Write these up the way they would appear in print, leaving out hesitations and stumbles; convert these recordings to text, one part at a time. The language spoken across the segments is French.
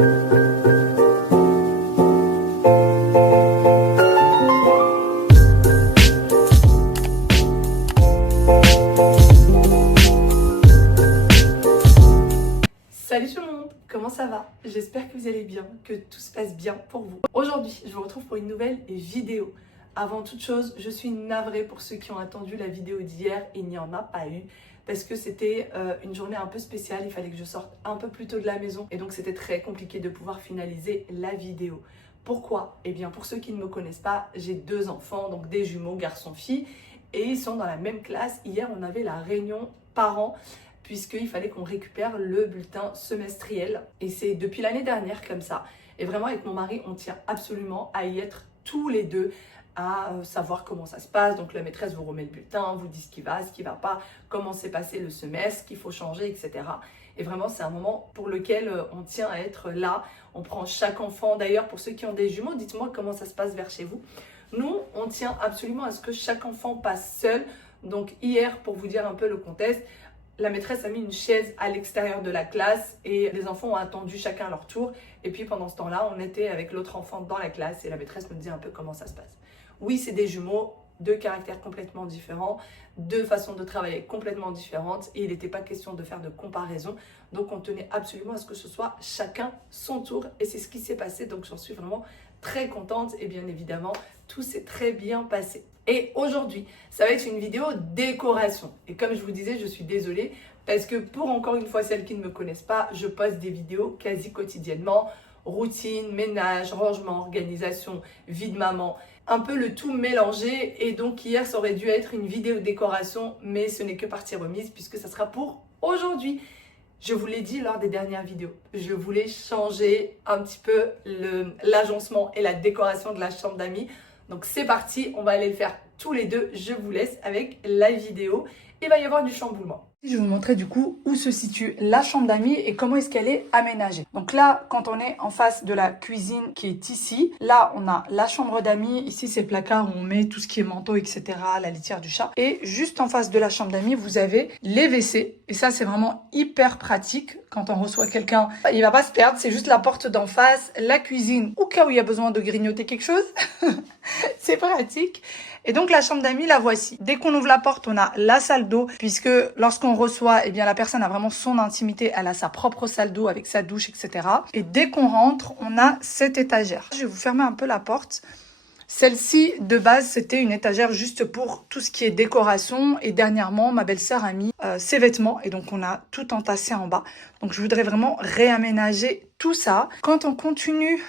Salut tout le monde, comment ça va? J'espère que vous allez bien, que tout se passe bien pour vous. Aujourd'hui, je vous retrouve pour une nouvelle vidéo. Avant toute chose, je suis navrée pour ceux qui ont attendu la vidéo d'hier, il n'y en a pas eu. Parce que c'était une journée un peu spéciale, il fallait que je sorte un peu plus tôt de la maison. Et donc c'était très compliqué de pouvoir finaliser la vidéo. Pourquoi? Eh bien pour ceux qui ne me connaissent pas, j'ai 2 enfants, donc des jumeaux, garçon-fille. Et ils sont dans la même classe. Hier, on avait la réunion parents, puisqu'il fallait qu'on récupère le bulletin semestriel. Et c'est depuis l'année dernière comme ça. Et vraiment, avec mon mari, on tient absolument à y être tous les deux, à savoir comment ça se passe. Donc la maîtresse vous remet le bulletin, vous dit ce qui va pas, comment s'est passé le semestre, qu'il faut changer, etc. Et vraiment, c'est un moment pour lequel on tient à être là. On prend chaque enfant. D'ailleurs, pour ceux qui ont des jumeaux, dites-moi comment ça se passe vers chez vous. Nous, on tient absolument à ce que chaque enfant passe seul. Donc hier, pour vous dire un peu le contexte, la maîtresse a mis une chaise à l'extérieur de la classe et les enfants ont attendu chacun leur tour. Et puis pendant ce temps-là, on était avec l'autre enfant dans la classe et la maîtresse nous dit un peu comment ça se passe. Oui, c'est des jumeaux, 2 caractères complètement différents, 2 façons de travailler complètement différentes et il n'était pas question de faire de comparaison. Donc on tenait absolument à ce que ce soit chacun son tour et c'est ce qui s'est passé. Donc j'en suis vraiment très contente et bien évidemment, tout s'est très bien passé. Et aujourd'hui, ça va être une vidéo décoration. Et comme je vous disais, je suis désolée parce que pour encore une fois celles qui ne me connaissent pas, je poste des vidéos quasi quotidiennement. Routine, ménage, rangement, organisation, vie de maman, un peu le tout mélangé. Et donc hier, ça aurait dû être une vidéo décoration, mais ce n'est que partie remise puisque ça sera pour aujourd'hui. Je vous l'ai dit lors des dernières vidéos, je voulais changer un petit peu l'agencement et la décoration de la chambre d'amis. Donc c'est parti, on va aller le faire tous les deux. Je vous laisse avec la vidéo. Il va y avoir du chamboulement. Je vais vous montrer du coup où se situe la chambre d'amis et comment est-ce qu'elle est aménagée. Donc là, quand on est en face de la cuisine qui est ici, là on a la chambre d'amis. Ici c'est le placard où on met tout ce qui est manteau, etc. La litière du chat. Et juste en face de la chambre d'amis, vous avez les WC. Et ça c'est vraiment hyper pratique quand on reçoit quelqu'un. Il va pas se perdre, c'est juste la porte d'en face, la cuisine au cas où il y a besoin de grignoter quelque chose. C'est pratique. Et donc la chambre d'amis, la voici. Dès qu'on ouvre la porte, on a la salle d'eau, puisque lorsqu'on reçoit, eh bien la personne a vraiment son intimité, elle a sa propre salle d'eau avec sa douche, etc. Et dès qu'on rentre, on a cette étagère. Je vais vous fermer un peu la porte. Celle-ci, de base, c'était une étagère juste pour tout ce qui est décoration. Et dernièrement, ma belle-sœur a mis ses vêtements. Et donc, on a tout entassé en bas. Donc, je voudrais vraiment réaménager tout ça. Quand on continue...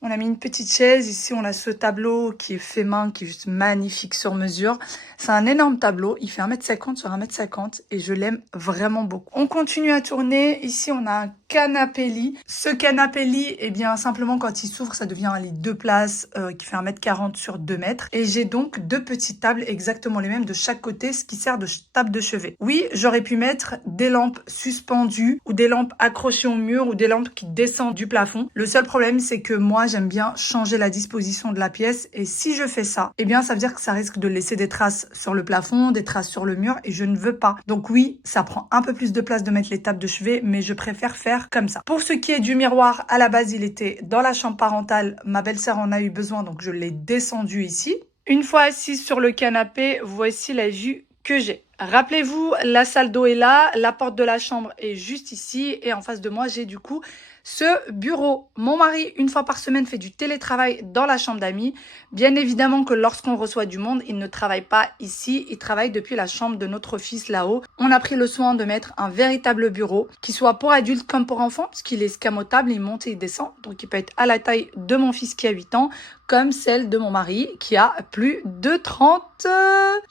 On a mis une petite chaise. Ici, on a ce tableau qui est fait main, qui est juste magnifique sur mesure. C'est un énorme tableau. Il fait 1m50 sur 1m50 et je l'aime vraiment beaucoup. On continue à tourner. Ici, on a un canapé-lit. Ce canapé-lit, eh bien, simplement, quand il s'ouvre, ça devient un lit 2 places qui fait 1m40 sur 2 mètres. Et j'ai donc 2 petites tables exactement les mêmes de chaque côté, ce qui sert de table de chevet. Oui, j'aurais pu mettre des lampes suspendues ou des lampes accrochées au mur ou des lampes qui descendent du plafond. Le seul problème, c'est que moi, j'aime bien changer la disposition de la pièce et si je fais ça, eh bien ça veut dire que ça risque de laisser des traces sur le plafond, des traces sur le mur et je ne veux pas. Donc oui, ça prend un peu plus de place de mettre les tables de chevet, mais je préfère faire comme ça. Pour ce qui est du miroir, à la base, il était dans la chambre parentale. Ma belle-sœur en a eu besoin, donc je l'ai descendu ici. Une fois assise sur le canapé, voici la vue que j'ai. Rappelez-vous, la salle d'eau est là, la porte de la chambre est juste ici et en face de moi, j'ai du coup ce bureau. Mon mari, une fois par semaine, fait du télétravail dans la chambre d'amis. Bien évidemment que lorsqu'on reçoit du monde, il ne travaille pas ici, il travaille depuis la chambre de notre fils là-haut. On a pris le soin de mettre un véritable bureau qui soit pour adultes comme pour enfants, puisqu'il est escamotable, il monte et il descend. Donc il peut être à la taille de mon fils qui a 8 ans, comme celle de mon mari qui a plus de 30...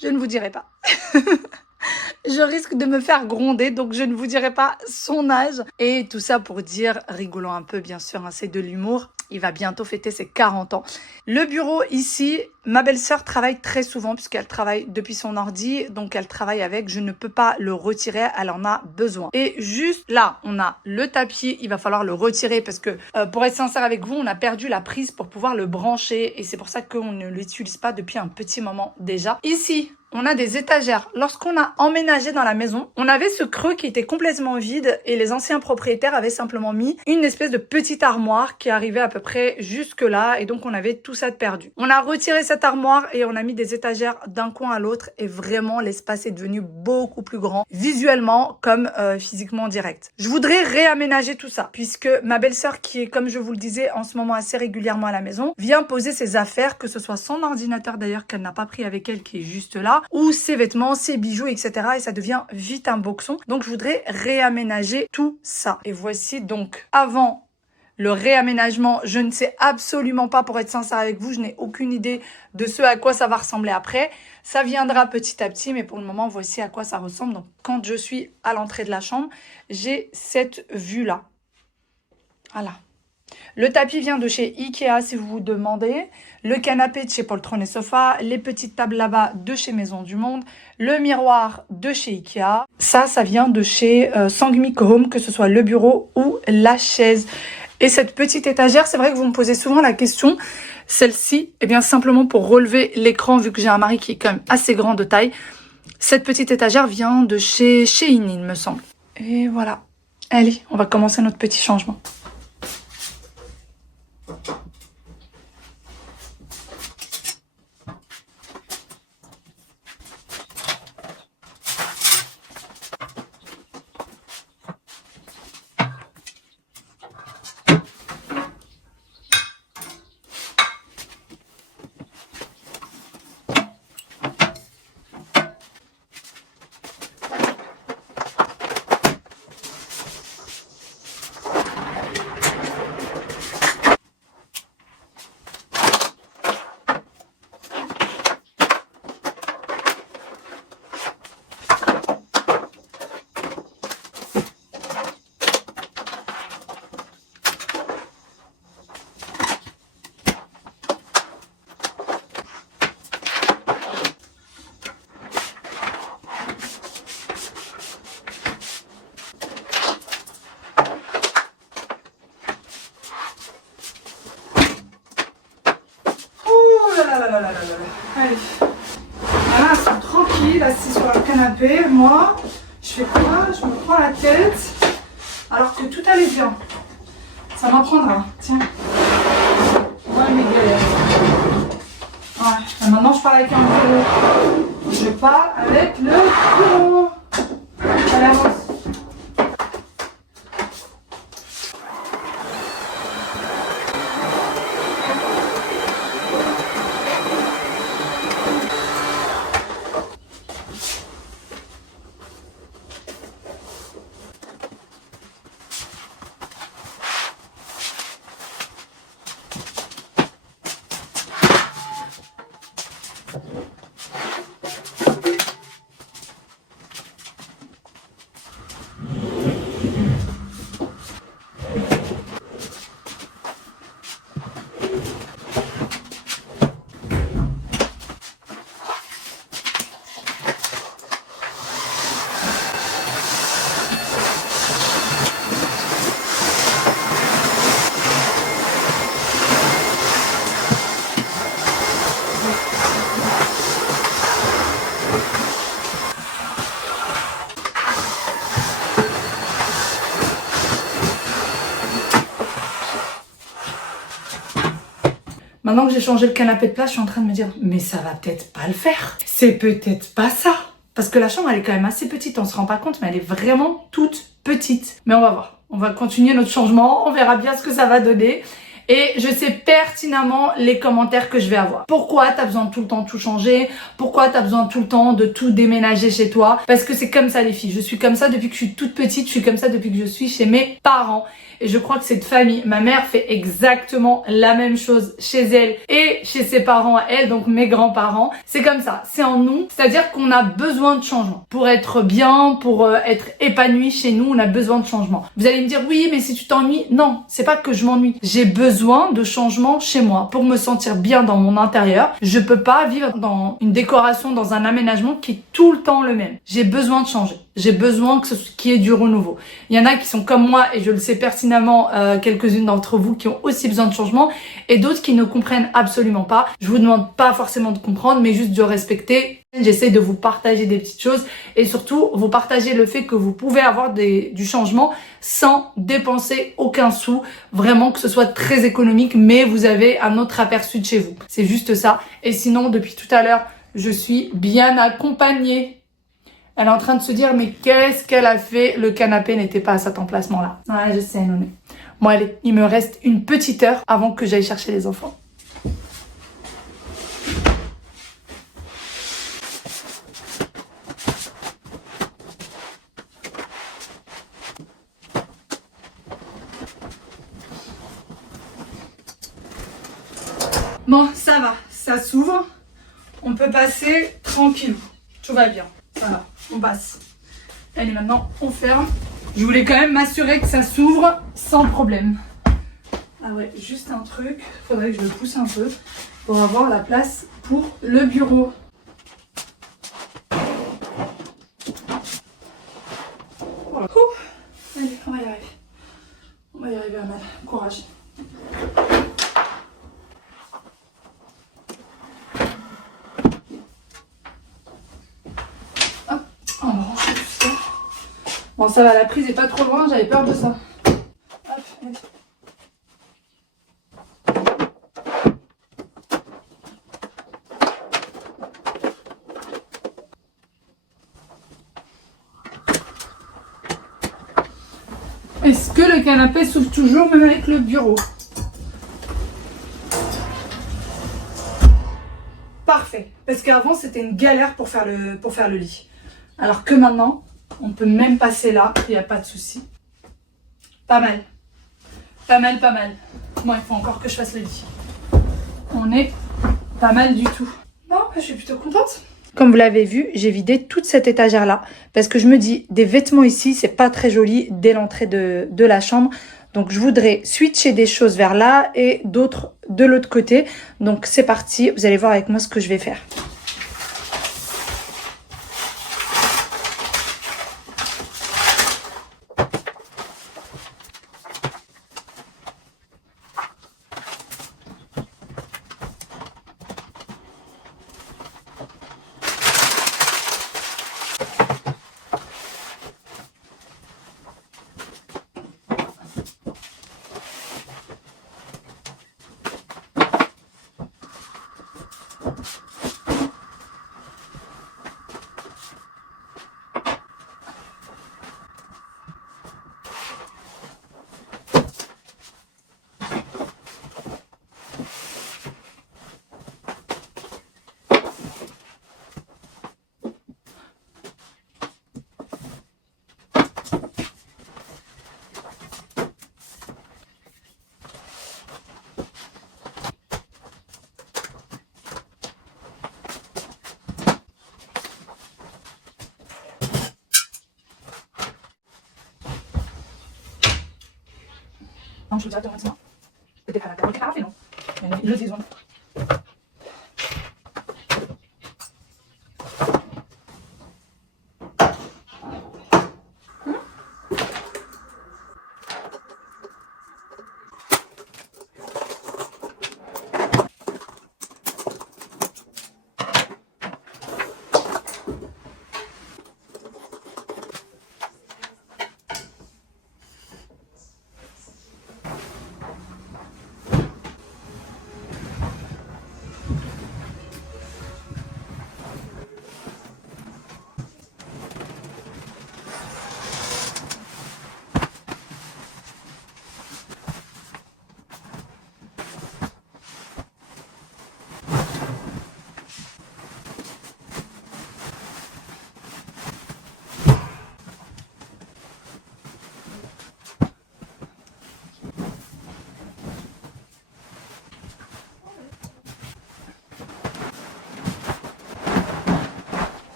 je ne vous dirai pas. Je risque de me faire gronder, donc je ne vous dirai pas son âge. Et tout ça pour dire, rigolant un peu bien sûr, hein, c'est de l'humour. Il va bientôt fêter ses 40 ans. Le bureau ici, ma belle-sœur travaille très souvent puisqu'elle travaille depuis son ordi. Donc elle travaille avec, je ne peux pas le retirer, elle en a besoin. Et juste là, on a le tapis, il va falloir le retirer parce que pour être sincère avec vous, on a perdu la prise pour pouvoir le brancher. Et c'est pour ça qu'on ne l'utilise pas depuis un petit moment déjà. Ici, on a des étagères. Lorsqu'on a emménagé dans la maison, on avait ce creux qui était complètement vide et les anciens propriétaires avaient simplement mis une espèce de petite armoire qui arrivait à peu près jusque là et donc on avait tout ça de perdu. On a retiré cette armoire et on a mis des étagères d'un coin à l'autre et vraiment l'espace est devenu beaucoup plus grand visuellement comme physiquement direct. Je voudrais réaménager tout ça puisque ma belle-sœur qui est, comme je vous le disais, en ce moment assez régulièrement à la maison, vient poser ses affaires, que ce soit son ordinateur d'ailleurs qu'elle n'a pas pris avec elle qui est juste là, ou ses vêtements, ses bijoux, etc. Et ça devient vite un boxon. Donc je voudrais réaménager tout ça. Et voici donc avant le réaménagement. Je ne sais absolument pas, pour être sincère avec vous, je n'ai aucune idée de ce à quoi ça va ressembler après. Ça viendra petit à petit, mais pour le moment, voici à quoi ça ressemble. Donc quand je suis à l'entrée de la chambre, j'ai cette vue-là. Voilà. Le tapis vient de chez Ikea si vous vous demandez. Le canapé de chez Poltron et Sofa. Les petites tables là-bas de chez Maison du Monde. Le miroir de chez Ikea. Ça vient de chez Sangmik Home, que ce soit le bureau ou la chaise. Et cette petite étagère, c'est vrai que vous me posez souvent la question. Celle-ci, eh bien simplement pour relever l'écran, vu que j'ai un mari qui est quand même assez grand de taille. Cette petite étagère vient de chez Shein, il me semble. Et voilà. Allez, on va commencer notre petit changement. Allez, voilà, ils sont tranquilles, assis sur le canapé. Moi, je fais quoi? Je me prends la tête alors que tout allait bien. Ça m'apprendra, tiens. Ouais, mes galères. Ouais, maintenant je parle avec un bureau. Je parle avec le bureau. Allez, avance. Maintenant que j'ai changé le canapé de place, je suis en train de me dire mais ça va peut-être pas le faire. C'est peut-être pas ça. Parce que la chambre, elle est quand même assez petite. On se rend pas compte, mais elle est vraiment toute petite. Mais on va voir. On va continuer notre changement. On verra bien ce que ça va donner. Et je sais pertinemment les commentaires que je vais avoir. Pourquoi t'as besoin de tout le temps de tout changer? Pourquoi t'as besoin tout le temps de tout déménager chez toi? Parce que c'est comme ça les filles. Je suis comme ça depuis que je suis toute petite. Je suis comme ça depuis que je suis chez mes parents. Et je crois que cette famille, ma mère fait exactement la même chose chez elle et chez ses parents à elle, donc mes grands-parents. C'est comme ça, c'est en nous. C'est-à-dire qu'on a besoin de changement. Pour être bien, pour être épanoui chez nous, on a besoin de changement. Vous allez me dire, oui, mais si tu t'ennuies, non, c'est pas que je m'ennuie. J'ai besoin de changement chez moi pour me sentir bien dans mon intérieur. Je peux pas vivre dans une décoration, dans un aménagement qui est tout le temps le même. J'ai besoin de changer. J'ai besoin qu'il y ait du renouveau. Il y en a qui sont comme moi et je le sais pertinemment, quelques-unes d'entre vous qui ont aussi besoin de changement et d'autres qui ne comprennent absolument pas. Je vous demande pas forcément de comprendre mais juste de respecter. J'essaie de vous partager des petites choses et surtout vous partager le fait que vous pouvez avoir du changement sans dépenser aucun sou. Vraiment que ce soit très économique, mais vous avez un autre aperçu de chez vous. C'est juste ça. Et sinon, depuis tout à l'heure, je suis bien accompagnée. Elle est en train de se dire, mais qu'est-ce qu'elle a fait? Le canapé n'était pas à cet emplacement-là. Ouais, je sais, Nounou. Bon, allez, il me reste une petite heure avant que j'aille chercher les enfants. Bon, ça va, ça s'ouvre. On peut passer tranquille. Tout va bien, ça va, on passe. Allez, maintenant, on ferme. Je voulais quand même m'assurer que ça s'ouvre sans problème. Ah ouais, juste un truc. Faudrait que je le pousse un peu pour avoir la place pour le bureau. Voilà. Allez, on va y arriver. On va y arriver, Ahmad. Courage. Bon, ça va, la prise est pas trop loin, j'avais peur de ça. Hop, allez. Est-ce que le canapé s'ouvre toujours, même avec le bureau? Parfait. Parce qu'avant, c'était une galère pour faire le lit. Alors que maintenant, on peut même passer là, il n'y a pas de souci. Pas mal. Pas mal, pas mal. Bon, il faut encore que je fasse le lit. On est pas mal du tout. Bon, je suis plutôt contente. Comme vous l'avez vu, j'ai vidé toute cette étagère-là. Parce que je me dis, des vêtements ici, c'est pas très joli dès l'entrée de la chambre. Donc, je voudrais switcher des choses vers là et d'autres de l'autre côté. Donc, c'est parti. Vous allez voir avec moi ce que je vais faire. Non, je veux directement maintenant. Peut-être à la carafe, non? Le disons.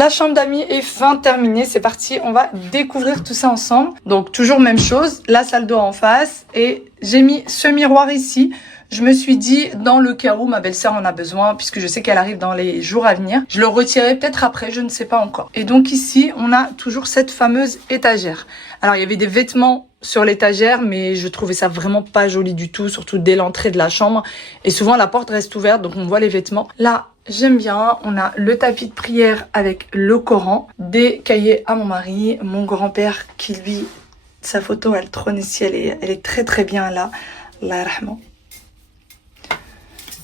La chambre d'amis est fin terminée, c'est parti, on va découvrir tout ça ensemble. Donc toujours même chose, la salle d'eau en face et j'ai mis ce miroir ici. Je me suis dit, dans le cas où ma belle-sœur en a besoin, puisque je sais qu'elle arrive dans les jours à venir, je le retirerai peut-être après, je ne sais pas encore. Et donc ici, on a toujours cette fameuse étagère. Alors il y avait des vêtements sur l'étagère, mais je trouvais ça vraiment pas joli du tout, surtout dès l'entrée de la chambre. Et souvent la porte reste ouverte, donc on voit les vêtements. Là, j'aime bien, on a le tapis de prière avec le Coran, des cahiers à mon mari, mon grand-père qui lui, sa photo elle trône ici, elle est très très bien là. Allah yarhamou.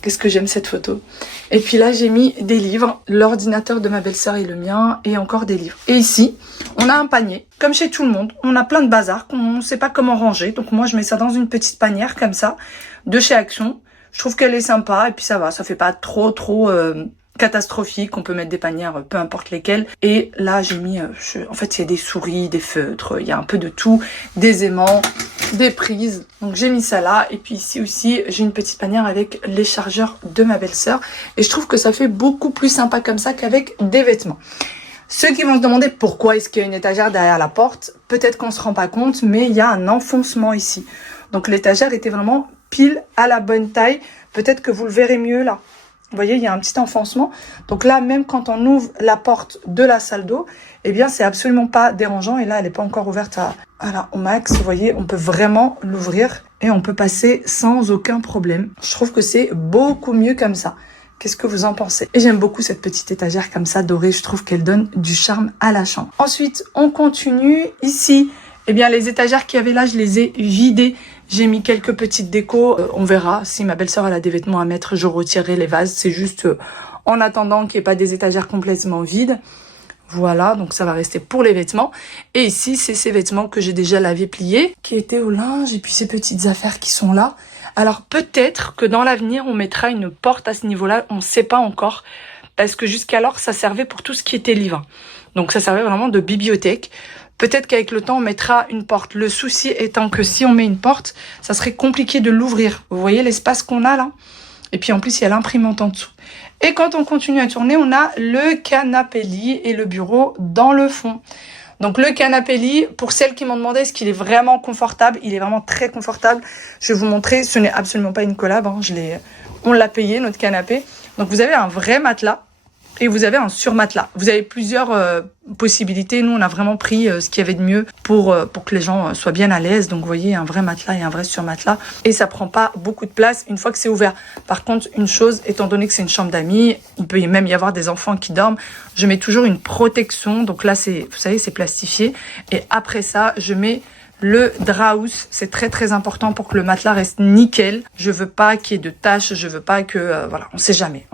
Qu'est-ce que j'aime cette photo. Et puis là, j'ai mis des livres, l'ordinateur de ma belle-sœur et le mien, et encore des livres. Et ici, on a un panier, comme chez tout le monde. On a plein de bazar qu'on ne sait pas comment ranger. Donc moi, je mets ça dans une petite panière comme ça, de chez Action. Je trouve qu'elle est sympa, et puis ça va, ça fait pas trop catastrophique. On peut mettre des panières, peu importe lesquelles. Et là, j'ai mis, en fait, il y a des souris, des feutres, il y a un peu de tout, des aimants, des prises. Donc j'ai mis ça là. Et puis ici aussi, j'ai une petite panière avec les chargeurs de ma belle-sœur. Et je trouve que ça fait beaucoup plus sympa comme ça qu'avec des vêtements. Ceux qui vont se demander pourquoi est-ce qu'il y a une étagère derrière la porte, peut-être qu'on se rend pas compte, mais il y a un enfoncement ici. Donc l'étagère était vraiment pile à la bonne taille. Peut-être que vous le verrez mieux là. Vous voyez, il y a un petit enfoncement. Donc là, même quand on ouvre la porte de la salle d'eau, eh bien, c'est absolument pas dérangeant. Et là, elle n'est pas encore ouverte au max. Vous voyez, on peut vraiment l'ouvrir et on peut passer sans aucun problème. Je trouve que c'est beaucoup mieux comme ça. Qu'est-ce que vous en pensez? Et j'aime beaucoup cette petite étagère comme ça, dorée. Je trouve qu'elle donne du charme à la chambre. Ensuite, on continue. Ici, eh bien, les étagères qu'il y avait là, je les ai vidées. J'ai mis quelques petites décos. On verra. Si ma belle-sœur elle a des vêtements à mettre, je retirerai les vases. C'est juste en attendant qu'il n'y ait pas des étagères complètement vides. Voilà, donc ça va rester pour les vêtements. Et ici, c'est ces vêtements que j'ai déjà lavé pliés, qui étaient au linge. Et puis ces petites affaires qui sont là. Alors peut-être que dans l'avenir, on mettra une porte à ce niveau-là. On ne sait pas encore. Parce que jusqu'alors, ça servait pour tout ce qui était livre. Donc ça servait vraiment de bibliothèque. Peut-être qu'avec le temps, on mettra une porte. Le souci étant que si on met une porte, ça serait compliqué de l'ouvrir. Vous voyez l'espace qu'on a là? Et puis en plus, il y a l'imprimante en dessous. Et quand on continue à tourner, on a le canapé lit et le bureau dans le fond. Donc le canapé lit, pour celles qui m'ont demandé est-ce qu'il est vraiment confortable, il est vraiment très confortable. Je vais vous montrer, ce n'est absolument pas une collab, hein. On l'a payé, notre canapé. Donc vous avez un vrai matelas. Et vous avez un surmatelas. Vous avez plusieurs possibilités. Nous, on a vraiment pris ce qu'il y avait de mieux pour que les gens soient bien à l'aise. Donc, vous voyez, un vrai matelas et un vrai surmatelas. Et ça prend pas beaucoup de place une fois que c'est ouvert. Par contre, une chose, étant donné que c'est une chambre d'amis, il peut même y avoir des enfants qui dorment. Je mets toujours une protection. Donc là, vous savez, c'est plastifié. Et après ça, je mets le Draus. C'est très très important pour que le matelas reste nickel. Je veux pas qu'il y ait de taches. Je veux pas que... voilà, on sait jamais.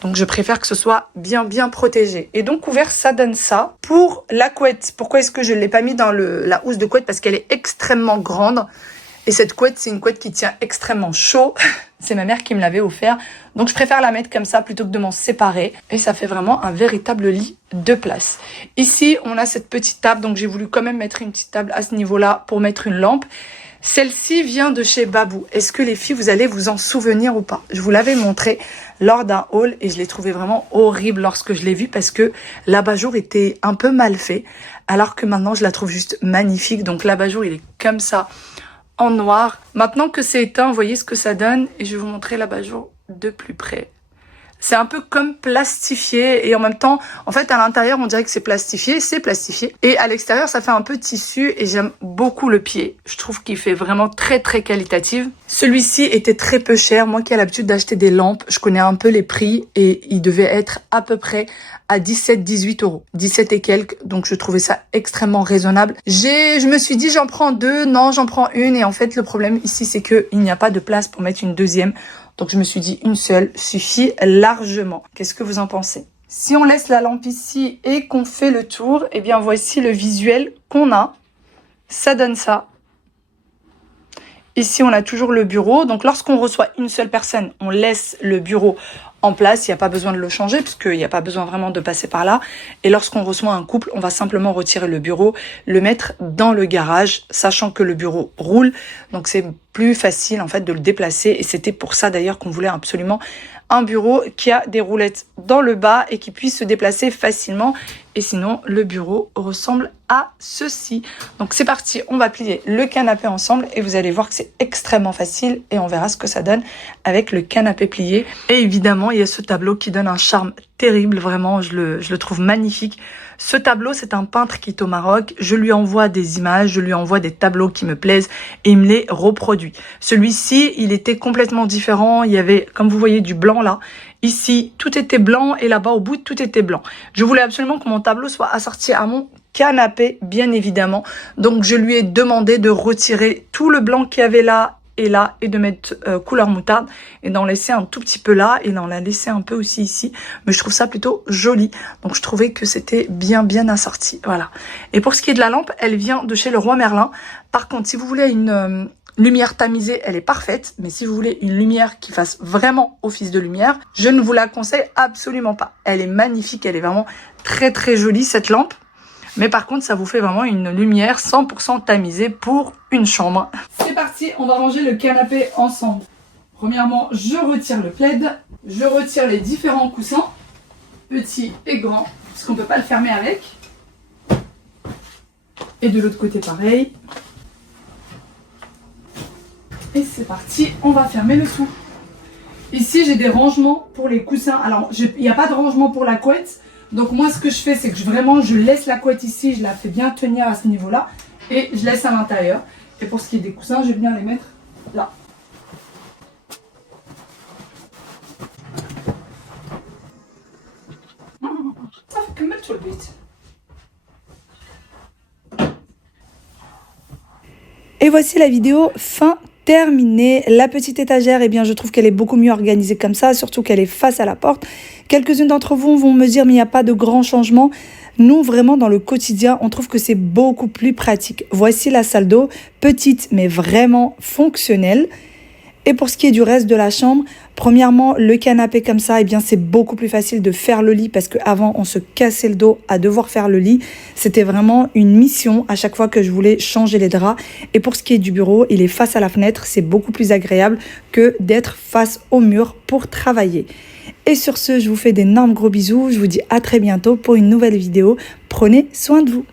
Donc, je préfère que ce soit bien protégé. Et donc, ouvert, ça donne ça. Pour la couette, pourquoi est-ce que je ne l'ai pas mis dans la housse de couette? Parce qu'elle est extrêmement grande. Et cette couette, c'est une couette qui tient extrêmement chaud. C'est ma mère qui me l'avait offert. Donc, je préfère la mettre comme ça plutôt que de m'en séparer. Et ça fait vraiment un véritable lit de place. Ici, on a cette petite table. Donc, j'ai voulu quand même mettre une petite table à ce niveau-là pour mettre une lampe. Celle-ci vient de chez Babou. Est-ce que les filles, vous allez vous en souvenir ou pas? Je vous l'avais montré lors d'un haul et je l'ai trouvé vraiment horrible lorsque je l'ai vue parce que l'abat-jour était un peu mal fait alors que maintenant je la trouve juste magnifique. Donc l'abat-jour il est comme ça en noir. Maintenant que c'est éteint, vous voyez ce que ça donne et je vais vous montrer l'abat-jour de plus près. C'est un peu comme plastifié et en même temps, en fait, à l'intérieur, on dirait que c'est plastifié. Et à l'extérieur, ça fait un peu tissu et j'aime beaucoup le pied. Je trouve qu'il fait vraiment très, très qualitatif. Celui-ci était très peu cher. Moi qui ai l'habitude d'acheter des lampes, je connais un peu les prix et il devait être à peu près à 17-18 euros. 17 et quelques. Donc, je trouvais ça extrêmement raisonnable. Je me suis dit, j'en prends deux. Non, j'en prends une. Et en fait, le problème ici, c'est qu'il n'y a pas de place pour mettre une deuxième. Donc, je me suis dit une seule suffit largement. Qu'est-ce que vous en pensez? Si on laisse la lampe ici et qu'on fait le tour, eh bien, voici le visuel qu'on a. Ça donne ça. Ici, on a toujours le bureau. Donc, lorsqu'on reçoit une seule personne, on laisse le bureau en place, il n'y a pas besoin de le changer puisqu'il n'y a pas besoin vraiment de passer par là. Et lorsqu'on reçoit un couple, on va simplement retirer le bureau, le mettre dans le garage, sachant que le bureau roule. Donc c'est plus facile en fait de le déplacer. Et c'était pour ça d'ailleurs qu'on voulait absolument un bureau qui a des roulettes dans le bas et qui puisse se déplacer facilement. Et sinon, le bureau ressemble à ceci. Donc c'est parti, on va plier le canapé ensemble et vous allez voir que c'est extrêmement facile et on verra ce que ça donne avec le canapé plié. Et évidemment, il y a ce tableau qui donne un charme terrible, vraiment, je le trouve magnifique. Ce tableau, c'est un peintre qui est au Maroc. Je lui envoie des images, je lui envoie des tableaux qui me plaisent et il me les reproduit. Celui-ci, il était complètement différent. Il y avait, comme vous voyez, du blanc là. Ici, tout était blanc et là-bas, au bout, tout était blanc. Je voulais absolument que mon tableau soit assorti à mon canapé, bien évidemment. Donc, je lui ai demandé de retirer tout le blanc qu'il y avait là et là et de mettre couleur moutarde et d'en laisser un tout petit peu là et d'en la laisser un peu aussi ici. Mais je trouve ça plutôt joli. Donc, je trouvais que c'était bien assorti. Voilà. Et pour ce qui est de la lampe, elle vient de chez Leroy Merlin. Par contre, si vous voulez une lumière tamisée, elle est parfaite. Mais si vous voulez une lumière qui fasse vraiment office de lumière, je ne vous la conseille absolument pas. Elle est magnifique, elle est vraiment très jolie cette lampe. Mais par contre, ça vous fait vraiment une lumière 100% tamisée pour une chambre. C'est parti, on va ranger le canapé ensemble. Premièrement, je retire le plaid. Je retire les différents coussins, petits et grands, parce qu'on ne peut pas le fermer avec. Et de l'autre côté, pareil. Et c'est parti, on va fermer le tout. Ici, j'ai des rangements pour les coussins. Alors, il n'y a pas de rangement pour la couette. Donc moi, ce que je fais, c'est que je laisse la couette ici, je la fais bien tenir à ce niveau-là et je laisse à l'intérieur. Et pour ce qui est des coussins, je vais venir les mettre là. Ça fait que mettre sur le but. Et voici la vidéo fin terminée. La petite étagère, eh bien, je trouve qu'elle est beaucoup mieux organisée comme ça, surtout qu'elle est face à la porte. Quelques-unes d'entre vous vont me dire, mais il n'y a pas de grands changements. Nous, vraiment, dans le quotidien, on trouve que c'est beaucoup plus pratique. Voici la salle d'eau, petite, mais vraiment fonctionnelle. Et pour ce qui est du reste de la chambre, premièrement, le canapé comme ça, eh bien, c'est beaucoup plus facile de faire le lit parce qu'avant, on se cassait le dos à devoir faire le lit. C'était vraiment une mission à chaque fois que je voulais changer les draps. Et pour ce qui est du bureau, il est face à la fenêtre. C'est beaucoup plus agréable que d'être face au mur pour travailler. Et sur ce, je vous fais d'énormes gros bisous. Je vous dis à très bientôt pour une nouvelle vidéo. Prenez soin de vous.